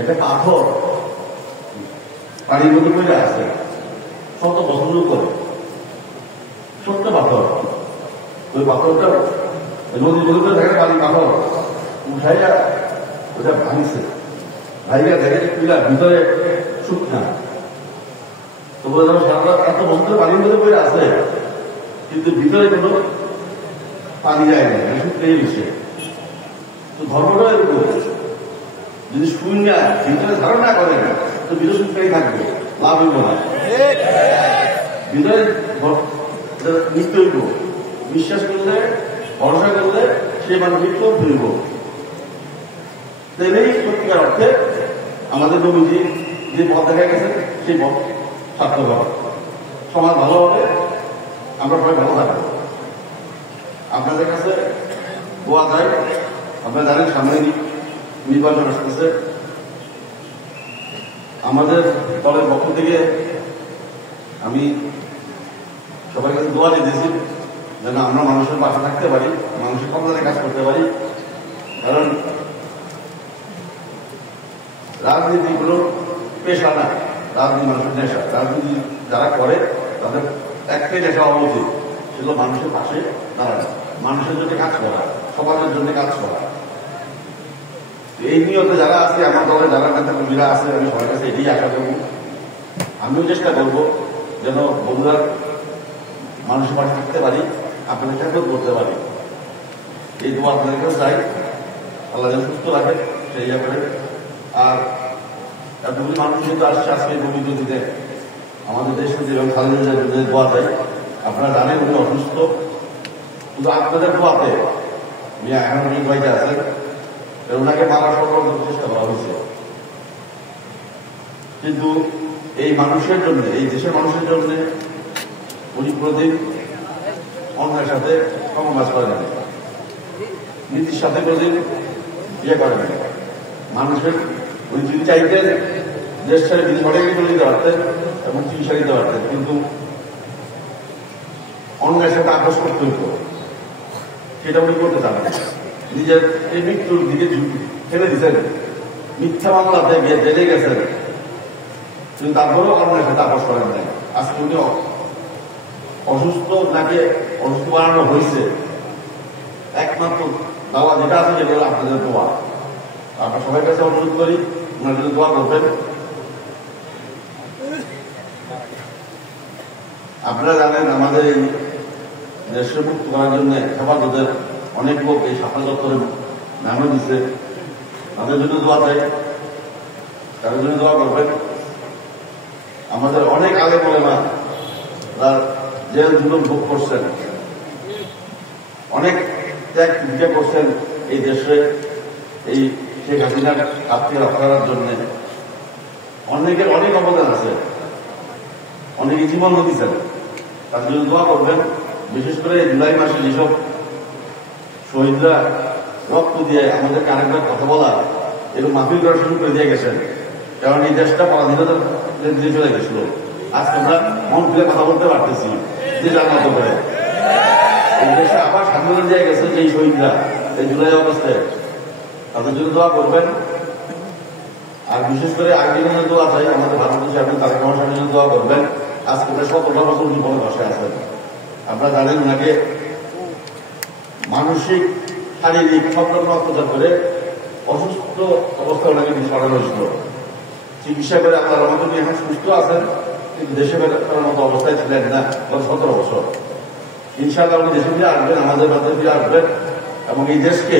একটা পাথর পানির মধ্যে পড়ে আছে, শত বছর করে সত্য পাথর, ওই পাথরটা নদীর মধ্যে দেখে পানি পাথর উঠাইয়া ওটা ভাঙছে, ভাইয়া দেখে পিলা ভিতরে শুকনা, তো বলে সারা এত বছর পানির মধ্যে পড়ে আছে কিন্তু ভিতরে কোনো পানি যায় না, শুকতেই গেছে। তো ধর্মটা এরকম, যদি শূন্য ভিতরে ধারণা করে না তো ভিতরে শুকতেই থাকবে, লাভ হইব না। ভিতরে নিত্য হইব, বিশ্বাস করলে ভরসা করলে সে মানুষ চোখ ধরিব। তেমনি সত্যিকার অর্থে আমাদের নবীজি যে পথ দেখা গেছে সেই পথ সার্থক, সমাজ ভালো হবে, আমরা সবাই ভালো থাকবো। আপনাদের কাছে দোয়া চাই, আপনারা জানেন সামনে নির্বাচন আসতেছে, আমাদের দলের পক্ষ থেকে আমি সবার কাছে দোয়া দিতেছি যেন আমরা মানুষের পাশে থাকতে পারি, মানুষের কল্যাণে কাজ করতে পারি। কারণ রাজনীতি কোনো পেশা না, রাজনীতি মানুষের নেশা। রাজনীতি যারা করে তাদের একটাই নেশা হওয়া উচিত, সেগুলো মানুষের পাশে দাঁড়ানো, মানুষের জন্য কাজ করা, সমাজের জন্য কাজ করা। এই নিয়তে যারা আছে, আমার দলে যারা নেতা কর্মীরা আছে, আমি সবার কাছে এটাই আশা করবো। আমিও চেষ্টা করবো যেন বন্ধুরা মানুষের পাশে থাকতে পারি, আপনাদের সাথেও করতে পারি। এই দোয়া আপনাদের কাছে চাই, আল্লাহ যেন সুস্থ রাখে সেই ব্যাপারে। আর এতগুলি মানুষ কিন্তু আসছে আজকে পবিত্র দিতে, আমাদের দেশে যেরকম খালেদা দোয়া চাই। আপনারা জানেন উনি অসুস্থ, কিন্তু আপনাদের দোয়াতে এখন অনেক বাইরে আছেন, ওনাকে মারা সকল চেষ্টা করা হয়েছে, কিন্তু এই মানুষের জন্য, এই দেশের মানুষের জন্য উনি প্রতিদিন অন্যের সাথে সমবাস করেন, নীতির সাথে প্রতিদিন ইয়ে করেন। মানুষের উনি যদি চাইতেন দেশ ছেড়ে বিদেশে চলে দিতে পারতেন এবং চিকিৎসা দিতে পারতেন, কিন্তু অন্যের সাথে আপোষ করতে হইত, সেটা উনি করতে চান। নিজের এই মৃত্যুর দিকে ফেলে দিচ্ছেন, মিথ্যা মামলাতে গিয়ে জেলে গেছেন, কিন্তু তারপরেও অন্যের সাথে আপোষ করেন নাই। আজকে উনি অসুস্থ, নাকি অসুস্থ বানানো হয়েছে, একমাত্র দাওয়া যেটা আছে যেগুলো আপনাদের দোয়া। আপনার সবার কাছে অনুরোধ করি ওনার জন্য দোয়া করবেন। আপনারা জানেন আমাদের এই দেশে মুক্ত করার জন্য হেফাজতের অনেক লোক এই শাখা দপ্তরে নামও দিচ্ছে, তাদের জন্য দোয়া চাই, তাদের জন্য দোয়া করবেন। আমাদের অনেক আগে বলে না তার জেল জুলুম ভোগ করছেন, অনেক ত্যাগ পূজা করছেন এই দেশে এই শেখ হাসিনার হাত থেকে রক্ষা করার জন্য। অনেকের অনেক অবদান আছে, অনেকে জীবন দিচ্ছেন, তাদের জন্য দোয়া করবেন। বিশেষ করে জুলাই মাসে যেসব শহীদরা রক্ত দিয়ে আমাদেরকে আরেকবার কথা বলা এবং মাহফিল করা শুরু করে দিয়ে গেছেন, কারণ এই দেশটা পরাধীনতার দিয়ে চলে গেছিল। আজকে আমরা মন খুলে কথা বলতে পারতেছি যে যার মতো করে। এই দেশে আবার স্বাধীনতা দিয়ে গেছে এই শহীদরা এই জুলাই অগস্টে, তাদের জন্য দোয়া করবেন। আর বিশেষ করে আগের জন্য দোয়া চাই, আমাদের ভারতবর্ষে আপনি তারেক রহমান সাহেবের জন্য দোয়া করবেন। আজকে প্রায় 17 বছর জীবনে বসে আছেন, আপনারা জানেন ওনাকে মানসিক শারীরিক সব রকম অত্যাচার করে অসুস্থ অবস্থায় ওনাকে সরানো হয়েছিল। চিকিৎসা করে আপনার রহমত এখন সুস্থ আছেন, কিন্তু দেশে বেরোর মতো অবস্থায় ছিলেন না গত 17 বছর। ইনশাআল্লাহ উনি দেশে ফিরে আসবেন, আমাদের রাতে ফিরে আসবেন এবং এই দেশকে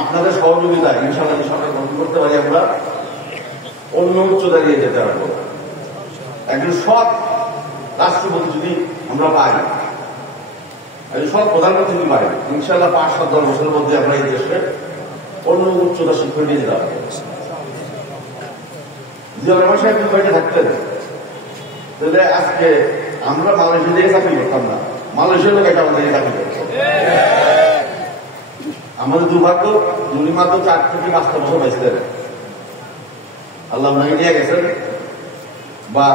আপনাদের সহযোগিতা ইনশাআল্লাহ সরকার গঠন করতে পারি, আমরা অন্য উচ্চ দাঁড়িয়ে যেতে পারবো। একজন সৎ রাষ্ট্রপতি যদি আমরা পাই, একজন সৎ প্রধানমন্ত্রী যদি পাই, ইনশাআল্লাহ 5-7-10 বছরের মধ্যে আমরা এই দেশে অন্য উচ্চতা শিক্ষা নিয়ে যেতে পারবো। জিয়া রহমান সাহেব যদি বাইরে থাকতেন তাহলে আজকে আমরা মালয়েশিয়া থেকে চাকরি করতাম না, মালয়েশিয়ার লোক একটা আমাদের চাকরি করত। আমাদের দুর্ভাগ্য উনি মাত্র 4 থেকে 5 বছর পাইছিলেন, আল্লাহ ওনাকে নিয়ে গেছেন, বা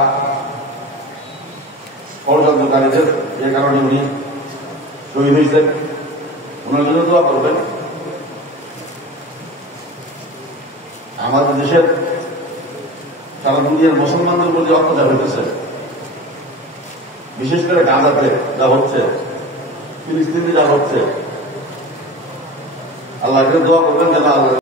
ষড়যন্ত্রকারীদের যে কারণে উনি শহীদ হয়েছেন। ওনার জন্য দোয়া করবেন। আমাদের দেশের সারা দুনিয়ার মুসলমানদের প্রতি অত্যাচার হইতেছে, বিশেষ করে গাজাতে যা হচ্ছে, ফিলিস্তিনে যা হচ্ছে, আল্লাহকে দোয়া করবেন যেন আল্লাহ